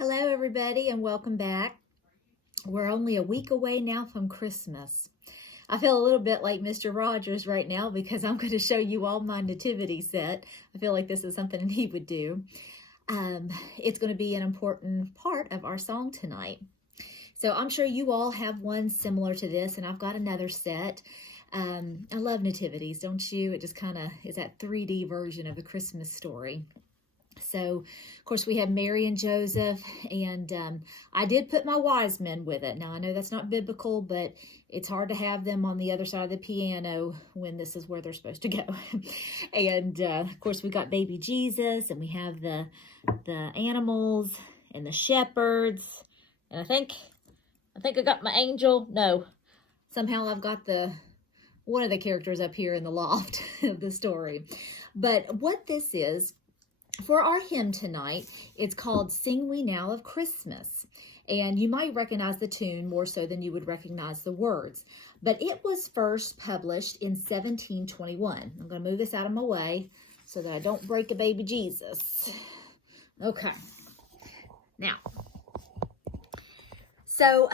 Hello, everybody, and welcome back. We're only a week away now from Christmas. I feel a little bit like Mr. Rogers right now because I'm going to show you all my nativity set. I feel like this is something he would do. It's going to be an important part of our song tonight. So I'm sure you all have one similar to this, and I've got another set. I love nativities, don't you? It just kind of is that 3D version of the Christmas story. So, of course, we have Mary and Joseph, and I did put my wise men with it. Now, I know that's not biblical, but it's hard to have them on the other side of the piano when this is where they're supposed to go. And, of course, we got baby Jesus, and we have the animals and the shepherds. And I think I got my angel. No, somehow I've got one of the characters up here in the loft of the story. But what this is, for our hymn tonight, it's called Sing We Now of Christmas. And you might recognize the tune more so than you would recognize the words. But it was first published in 1721. I'm going to move this out of my way so that I don't break a baby Jesus. Okay. Now, so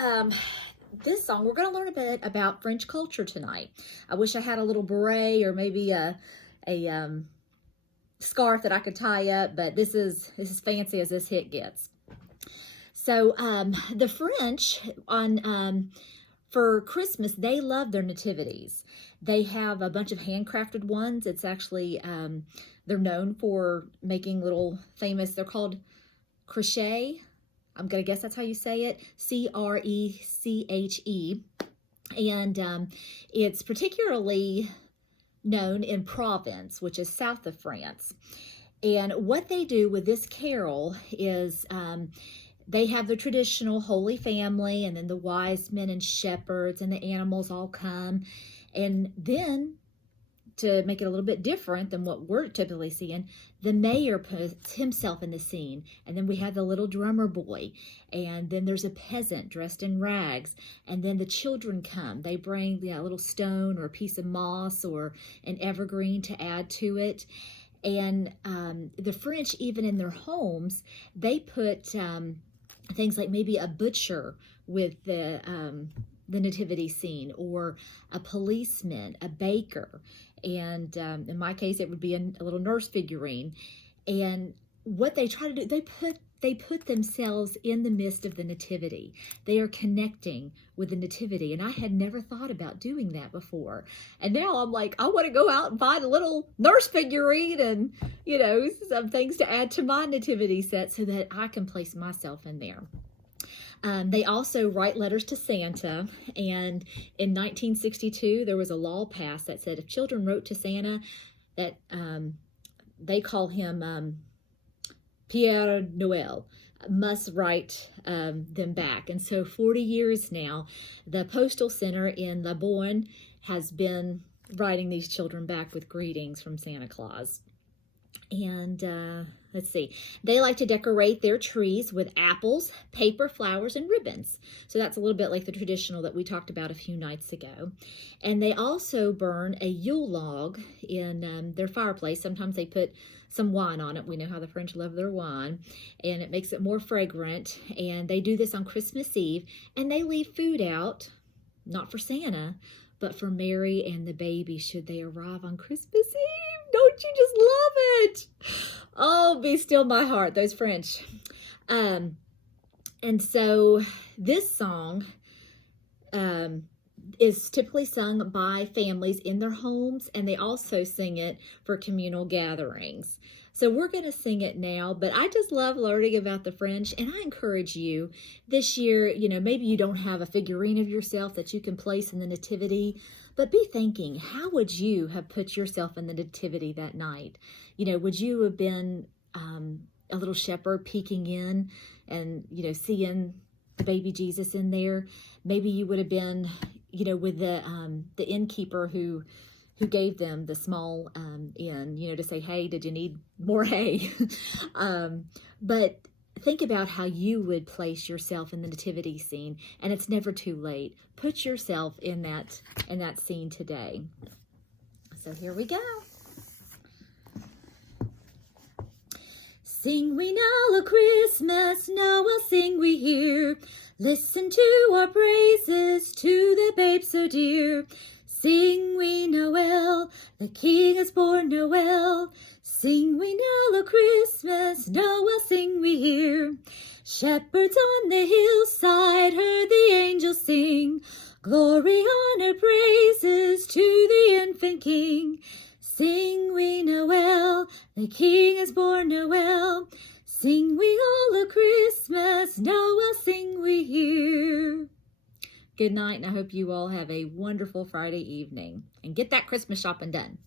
this song, we're going to learn a bit about French culture tonight. I wish I had a little beret or maybe a scarf that I could tie up, but this is fancy as this hit gets. So the French for Christmas, they love their nativities. They have a bunch of handcrafted ones. It's actually they're known for making little famous. They're called crochet. I'm gonna guess that's how you say it. C-R-E-C-H-E, and it's particularly known in Provence, which is south of France. And what they do with this carol is they have the traditional Holy Family, and then the wise men and shepherds and the animals all come. And then, to make it a little bit different than what we're typically seeing, the mayor puts himself in the scene. And then we have the little drummer boy. And then there's a peasant dressed in rags. And then the children come. They bring a little stone or a piece of moss or an evergreen to add to it. And the French, even in their homes, they put things like maybe a butcher with the nativity scene, or a policeman, a baker, and in my case it would be a little nurse figurine. And what they try to do, they put themselves in the midst of the nativity. They are connecting with the nativity, and I had never thought about doing that before. And now I'm like, I want to go out and find a little nurse figurine and, you know, some things to add to my nativity set so that I can place myself in there. They also write letters to Santa, and in 1962 there was a law passed that said if children wrote to Santa, that they call him Pierre Noel, must write them back. And so 40 years now, the Postal Center in La Bourne has been writing these children back with greetings from Santa Claus. And let's see, they like to decorate their trees with apples, paper, flowers, and ribbons. So that's a little bit like the traditional that we talked about a few nights ago. And they also burn a Yule log in their fireplace. Sometimes they put some wine on it. We know how the French love their wine, and it makes it more fragrant. And they do this on Christmas Eve, and they leave food out, not for Santa, but for Mary and the baby should they arrive on Christmas Eve. Don't you just love it? Oh, be still my heart, those French. And so this song is typically sung by families in their homes, and they also sing it for communal gatherings. So we're going to sing it now, but I just love learning about the French, and I encourage you this year, you know, maybe you don't have a figurine of yourself that you can place in the nativity, but be thinking, how would you have put yourself in the nativity that night? You know, would you have been a little shepherd peeking in and, you know, seeing the baby Jesus in there? Maybe you would have been, you know, with the innkeeper who gave them the small inn, you know, to say, hey, did you need more hay? But think about how you would place yourself in the nativity scene, and it's never too late. Put yourself in that scene today. So here we go. Sing we now a Christmas, Noel sing we here. Listen to our praises to the babe so dear. Sing we Noel, the King is born Noel. Sing we now a Christmas, Noel sing we here. Shepherds on the hillside heard the angels sing. Glory, honor, praises to the infant King. Sing we Noel, the King is born Noel. Sing we all a Christmas, Noel sing we here. Good night, and I hope you all have a wonderful Friday evening. And get that Christmas shopping done.